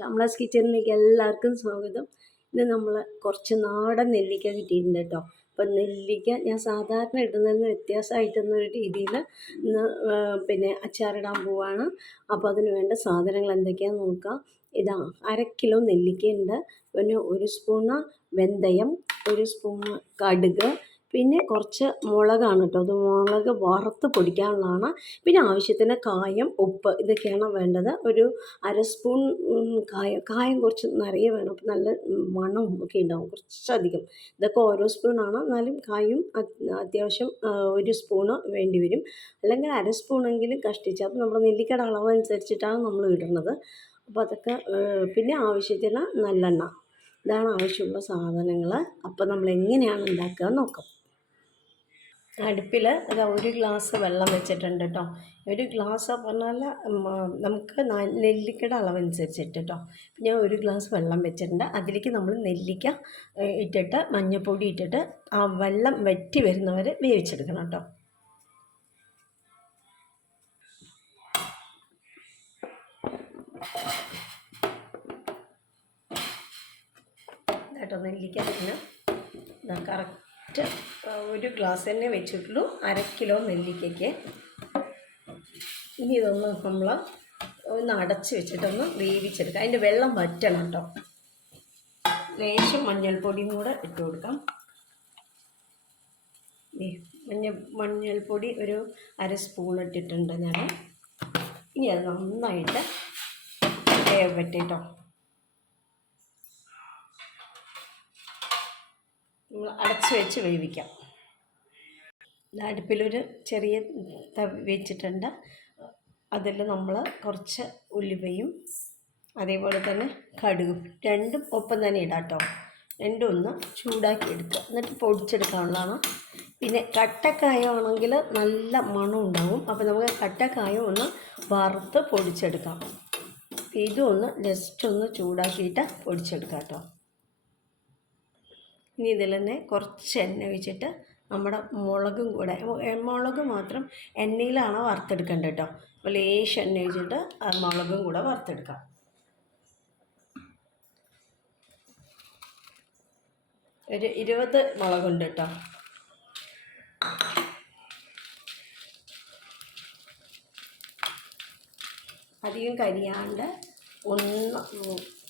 ഷംലാസ് കിച്ചണിലേക്ക് എല്ലാവർക്കും സ്വാഗതം. ഇന്ന് നമ്മൾ കുറച്ച് നാടൻ നെല്ലിക്ക കിട്ടിയിട്ടുണ്ട് കേട്ടോ. അപ്പം നെല്ലിക്ക ഞാൻ സാധാരണ ഇടുന്നതിന് വ്യത്യാസമായിട്ടെന്നൊരു രീതിയിൽ ഇന്ന് പിന്നെ അച്ചാറിടാൻ പോവാണ്. അപ്പോൾ അതിന് വേണ്ട സാധനങ്ങൾ എന്തൊക്കെയാണെന്ന് നോക്കാം. ഇതാ അര കിലോ നെല്ലിക്കയുണ്ട്. പിന്നെ ഒരു സ്പൂണ് വെന്തയം ഒരു സ്പൂണ് കടുക് പിന്നെ കുറച്ച് മുളകാണ് കേട്ടോ. അത് മുളക് വറുത്ത് പൊടിക്കാനുള്ളതാണ്. പിന്നെ ആവശ്യത്തിന് കായം ഉപ്പ് ഇതൊക്കെയാണ് വേണ്ടത്. ഒരു അര സ്പൂൺ കായം കായം കുറച്ച് നിറയെ വേണം. അപ്പം നല്ല മണവും ഒക്കെ ഉണ്ടാവും കുറച്ചധികം. ഇതൊക്കെ ഓരോ സ്പൂണാണ്. എന്നാലും കായും അത് അത്യാവശ്യം ഒരു സ്പൂണ് വേണ്ടി വരും. അല്ലെങ്കിൽ അര സ്പൂണെങ്കിലും കഷ്ടിച്ച്. അപ്പോൾ നമ്മുടെ നെല്ലിക്കട അളവ് അനുസരിച്ചിട്ടാണ് നമ്മൾ ഇടുന്നത്. അപ്പോൾ അതൊക്കെ പിന്നെ ആവശ്യത്തിന് നല്ലെണ്ണ. ഇതാണ് ആവശ്യമുള്ള സാധനങ്ങൾ അപ്പോൾ നമ്മൾ എങ്ങനെയാണ് ഉണ്ടാക്കുക നോക്കാം. അടുപ്പിൽ അതാ ഒരു ഗ്ലാസ് വെള്ളം വെച്ചിട്ടുണ്ട് കേട്ടോ ഒരു ഗ്ലാസ് പറഞ്ഞാൽ നമുക്ക് നെല്ലിക്കയുടെ അളവനുസരിച്ചിട്ട് കേട്ടോ ഞാൻ ഒരു ഗ്ലാസ് വെള്ളം വെച്ചിട്ടുണ്ട്. അതിലേക്ക് നമ്മൾ നെല്ലിക്ക ഇട്ടിട്ട് മഞ്ഞൾപ്പൊടി ഇട്ടിട്ട് ആ വെള്ളം വറ്റി വരുന്നവരെ വേവിച്ചെടുക്കണം കേട്ടോ കേട്ടോ നെല്ലിക്ക പിന്നെ ഇതാ കറക്റ്റ് ഒരു ഗ്ലാസ് തന്നെ വെച്ചിട്ടുള്ളൂ. അര കിലോ നെല്ലിക്കയ്ക്ക്. ഇനി ഇതൊന്ന് നമ്മൾ ഒന്ന് അടച്ച് വെച്ചിട്ടൊന്ന് വേവിച്ചെടുക്കാം. അതിന്റെ വെള്ളം വറ്റണം കേട്ടോ ലേശം മഞ്ഞൾപ്പൊടിയും കൂടെ ഇട്ട് കൊടുക്കാം. മഞ്ഞ മഞ്ഞൾപ്പൊടി ഒരു അര സ്പൂൺ ഇട്ടിട്ടുണ്ട് ഞാൻ ഇനി അത് നന്നായിട്ട് വേവട്ടെ കേട്ടോ നമ്മൾ അടച്ച് വെച്ച് വേവിക്കാം. അടുപ്പിലൊരു ചെറിയ തവി വെച്ചിട്ടുണ്ട്. അതിൽ നമ്മൾ കുറച്ച് ഉലുവയും അതേപോലെ തന്നെ കടുകും രണ്ടും ഒപ്പം തന്നെ ഇടാം കേട്ടോ. രണ്ടും ഒന്ന് ചൂടാക്കി എടുക്കുക. എന്നിട്ട് പൊടിച്ചെടുക്കാനുള്ളതാണ്. പിന്നെ കട്ടക്കായമാണെങ്കിൽ നല്ല മണം ഉണ്ടാവും. അപ്പോൾ നമുക്ക് കട്ടക്കായ ഒന്ന് വറുത്ത് പൊടിച്ചെടുക്കാം. ഇതും ഒന്ന് ജസ്റ്റ് ഒന്ന് ചൂടാക്കിയിട്ട് പൊടിച്ചെടുക്കാം കേട്ടോ. ഇനി ഇതിൽ തന്നെ കുറച്ച് എണ്ണ ഒഴിച്ചിട്ട് നമ്മുടെ മുളകും കൂടെ മുളക് മാത്രം എണ്ണയിലാണ് വറുത്തെടുക്കേണ്ടത് കേട്ടോ. അപ്പോൾ ലേശം എണ്ണ ഒഴിച്ചിട്ട് ആ മുളകും കൂടെ വറുത്തെടുക്കാം. ഒരു ഇരുപത് മുളകുണ്ട് കേട്ടോ. അധികം കരിയാണ്ട് ഒന്ന്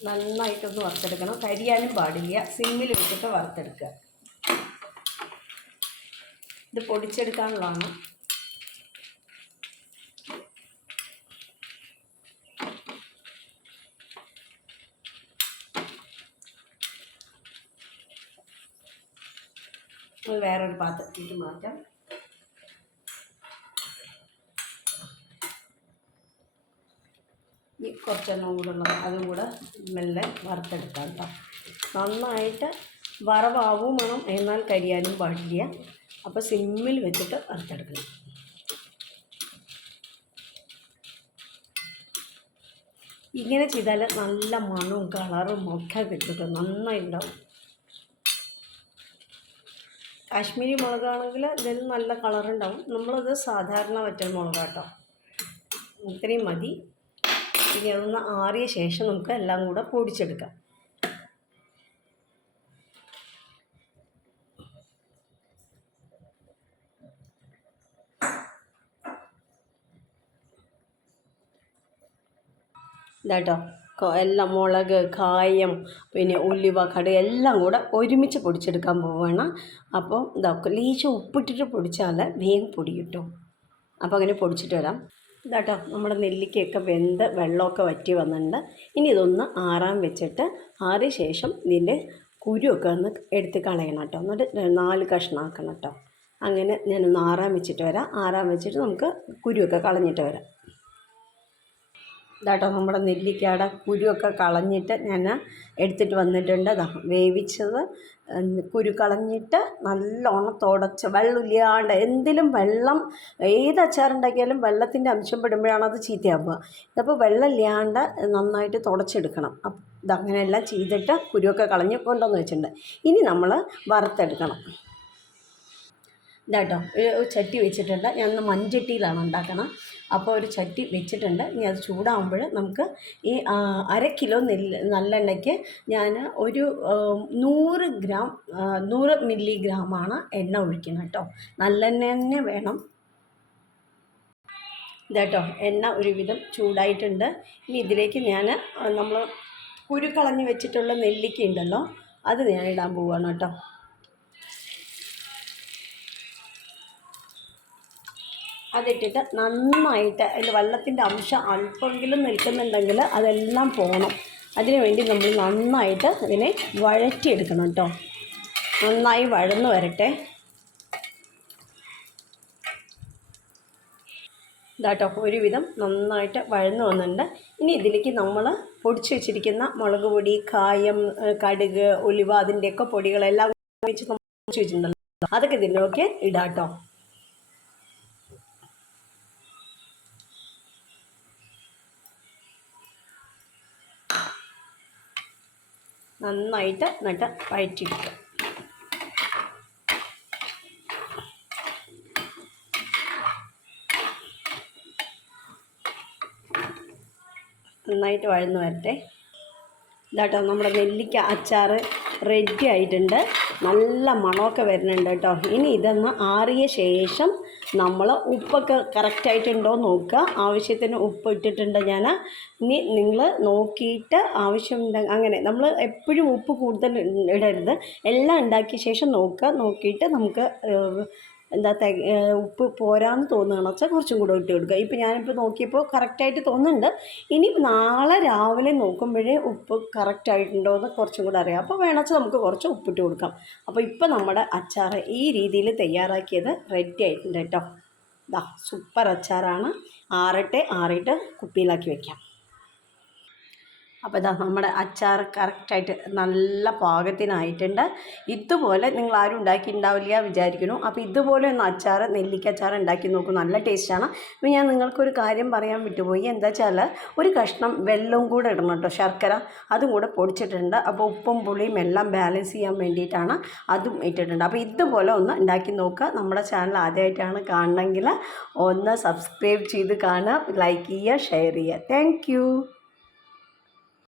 നന്നായിട്ടൊന്ന് വറുത്തെടുക്കണം. കരിയാനും പാടില്ല. സിമ്മിൽ വെച്ചിട്ട് വറുത്തെടുക്കുക. ഇത് പൊടിച്ചെടുക്കാനുള്ളതാണ്. വേറൊരു പാത്രത്തിലേക്ക് മാറ്റാം ഈ കുറച്ചെണ്ണം കൂടെ ഉള്ളത് അതും കൂടെ മെല്ലെ വറുത്തെടുക്കാം കേട്ടോ. നന്നായിട്ട് വറവാവും വേണം. എന്നാൽ കരിയാനും പാടില്ല. അപ്പോൾ സിമ്മിൽ വെച്ചിട്ട് വറുത്തെടുക്കണം. ഇങ്ങനെ ചെയ്താൽ നല്ല മണവും കളറും ഒക്കെ കിട്ടിട്ട് നന്നായി ഉണ്ടാവും കാശ്മീരി മുളകാണെങ്കിൽ ഇതിൽ നല്ല കളറുണ്ടാവും. നമ്മളത് സാധാരണ വറ്റൽ മുളകാട്ടോ. ഇത്രയും മതി. ഇനി അതൊന്ന് ആറിയ ശേഷം നമുക്ക് എല്ലാം കൂടെ പൊടിച്ചെടുക്കാം. ഇതാട്ടോ എല്ലാം മുളക് കായം പിന്നെ ഉള്ളിവ കട എല്ലാം കൂടെ ഒരുമിച്ച് പൊടിച്ചെടുക്കാൻ പോവുകയാണ് അപ്പോൾ ഇതാക്കും ലേശം ഉപ്പിട്ടിട്ട് പൊടിച്ചാൽ വേഗം പൊടി കിട്ടും അപ്പോൾ അങ്ങനെ പൊടിച്ചിട്ട് വരാം. ഇതാട്ടോ നമ്മുടെ നെല്ലിക്കയൊക്കെ വെന്ത് വെള്ളമൊക്കെ വറ്റി വന്നിട്ടുണ്ട്. ഇനി ഇതൊന്ന് ആറാൻ വെച്ചിട്ട് ആറിയ ശേഷം ഇതിന്റെ കുരുവൊക്കെ ഒന്ന് എടുത്ത് കളയണം കേട്ടോ. എന്നിട്ട് നാല് കഷ്ണമാക്കണം കേട്ടോ. അങ്ങനെ ഞാനൊന്ന് ആറാൻ വെച്ചിട്ട് വരാം. ആറാൻ വെച്ചിട്ട് നമുക്ക് കുരുവൊക്കെ കളഞ്ഞിട്ട് വരാം. ഇതാട്ടോ നമ്മുടെ നെല്ലിക്കയുടെ കുരുവൊക്കെ കളഞ്ഞിട്ട് ഞാൻ എടുത്തിട്ട് വന്നിട്ടുണ്ട്. വേവിച്ചത് കുരു കളഞ്ഞിട്ട് നല്ലോണം തുടച്ച് വെള്ളമില്ലാണ്ട് എന്തിലും വെള്ളം ഏത് അച്ചാറുണ്ടാക്കിയാലും വെള്ളത്തിന്റെ അംശം പെടുമ്പോഴാണ് അത് ചീത്തയാവുക. ഇതപ്പോൾ വെള്ളമില്ലാണ്ട് നന്നായിട്ട് തുടച്ചെടുക്കണം. ഇതങ്ങനെയെല്ലാം ചെയ്തിട്ട് കുരുവൊക്കെ കളഞ്ഞ് കൊണ്ടുവന്ന് വെച്ചിട്ടുണ്ട്. ഇനി നമ്മൾ വറുത്തെടുക്കണം. ഇതാട്ടോ ഒരു ചട്ടി വെച്ചിട്ടുണ്ട്. ഞാൻ ഇന്ന് മൺചട്ടിയിലാണ് ഉണ്ടാക്കണം. അപ്പോൾ ഒരു ചട്ടി വെച്ചിട്ടുണ്ട്. ഇനി അത് ചൂടാകുമ്പോൾ നമുക്ക് ഈ അര കിലോ നെല്ല് നല്ലെണ്ണയ്ക്ക് ഞാൻ ഒരു നൂറ് ഗ്രാം നൂറ് മില്ലിഗ്രാമാണ് എണ്ണ ഒഴിക്കുന്നത് കേട്ടോ. നല്ലെണ്ണ തന്നെ വേണം. ഇതാട്ടോ എണ്ണ ഒരുവിധം ചൂടായിട്ടുണ്ട്. ഇനി ഇതിലേക്ക് ഞാൻ നമ്മൾ കുരുക്കളഞ്ഞ് വെച്ചിട്ടുള്ള നെല്ലിക്ക ഉണ്ടല്ലോ അത് ഞാൻ ഇടാൻ പോവുകയാണ് കേട്ടോ. അതിട്ടിട്ട് നന്നായിട്ട് അതിൽ വെള്ളത്തിന്റെ അംശം അല്പമെങ്കിലും നിൽക്കുന്നുണ്ടെങ്കിൽ അതെല്ലാം പോകണം. അതിനു വേണ്ടി നമ്മൾ നന്നായിട്ട് അതിനെ വഴറ്റിയെടുക്കണം കേട്ടോ. നന്നായി വഴന്ന് വരട്ടെ. ഇതാട്ടോ ഒരുവിധം നന്നായിട്ട് വഴന്നു വന്നിട്ടുണ്ട്. ഇനി ഇതിലേക്ക് നമ്മൾ പൊടിച്ച് വെച്ചിരിക്കുന്ന മുളക് പൊടി കായം കടുക് ഉലുവ അതിന്റെയൊക്കെ പൊടികളെല്ലാം വെച്ച് പൊടിച്ച് വെച്ചിട്ടുണ്ടല്ലോ. അതൊക്കെ ഇതിനൊക്കെ ഇടാട്ടോ നന്നായിട്ട് എന്നിട്ട് വഴറ്റിയെടുക്കുക നന്നായിട്ട് വഴന്ന് വരട്ടെ. ഇതാട്ടോ നമ്മുടെ നെല്ലിക്ക അച്ചാർ റെഡി ആയിട്ടുണ്ട്. നല്ല മണമൊക്കെ വരുന്നുണ്ട് കേട്ടോ. ഇനി ഇതൊന്ന് ആറിയ ശേഷം നമ്മൾ ഉപ്പൊക്കെ കറക്റ്റായിട്ടുണ്ടോ നോക്കുക. ആവശ്യത്തിന് ഉപ്പ് ഇട്ടിട്ടുണ്ട് ഞാൻ. ഇനി നിങ്ങൾ നോക്കിയിട്ട് ആവശ്യമുണ്ടെങ്കിൽ അങ്ങനെ നമ്മൾ എപ്പോഴും ഉപ്പ് കൂടുതൽ ഇടരുത്. എല്ലാം ഉണ്ടാക്കിയ ശേഷം നോക്കുക. നോക്കിയിട്ട് നമുക്ക് എന്താ തെ ഉപ്പ് പോരാന്ന് തോന്നുകയാണെന്ന് വെച്ചാൽ കുറച്ചും കൂടെ ഇട്ട് കൊടുക്കുക. ഇപ്പം ഞാനിപ്പോൾ നോക്കിയപ്പോൾ കറക്റ്റായിട്ട് തോന്നുന്നുണ്ട്. ഇനി നാളെ രാവിലെ നോക്കുമ്പോഴേ ഉപ്പ് കറക്റ്റായിട്ടുണ്ടോ എന്ന് കുറച്ചും കൂടെ അറിയാം. അപ്പോൾ വേണമെച്ചാൽ നമുക്ക് കുറച്ച് ഉപ്പിട്ട് കൊടുക്കാം. അപ്പോൾ ഇപ്പം നമ്മുടെ അച്ചാർ ഈ രീതിയിൽ തയ്യാറാക്കിയത് റെഡി ആയിട്ടുണ്ട് കേട്ടോ. ഇതാ സൂപ്പർ അച്ചാറാണ്. ആറട്ടെ ആറിട്ട് കുപ്പിയിലാക്കി വെക്കാം. അപ്പോൾ ഇതാ നമ്മുടെ അച്ചാർ കറക്റ്റായിട്ട് നല്ല പാകത്തിനായിട്ടുണ്ട്. ഇതുപോലെ നിങ്ങൾ ആരും ഉണ്ടാക്കിയിട്ടുണ്ടാവില്ല വിചാരിക്കുന്നു. അപ്പോൾ ഇതുപോലെ ഒന്ന് അച്ചാർ നെല്ലിക്ക അച്ചാർ ഉണ്ടാക്കി നോക്കും. നല്ല ടേസ്റ്റാണ് അപ്പോൾ ഞാൻ നിങ്ങൾക്കൊരു കാര്യം പറയാൻ വിട്ടുപോയി. എന്താ വെച്ചാൽ ഒരു കഷ്ണം വെല്ലവും കൂടെ ഇടണം കേട്ടോ. ശർക്കര അതും കൂടെ പൊടിച്ചിട്ടുണ്ട്. അപ്പോൾ ഉപ്പും പുളിയും എല്ലാം ബാലൻസ് ചെയ്യാൻ വേണ്ടിയിട്ടാണ് അതും ഇട്ടിട്ടുണ്ട്. അപ്പോൾ ഇതുപോലെ ഒന്ന് ഉണ്ടാക്കി നോക്കുക. നമ്മുടെ ചാനൽ ആദ്യമായിട്ടാണ് കാണണമെങ്കിൽ ഒന്ന് സബ്സ്ക്രൈബ് ചെയ്ത് കാണുക. ലൈക്ക് ചെയ്യുക ഷെയർ ചെയ്യുക. താങ്ക്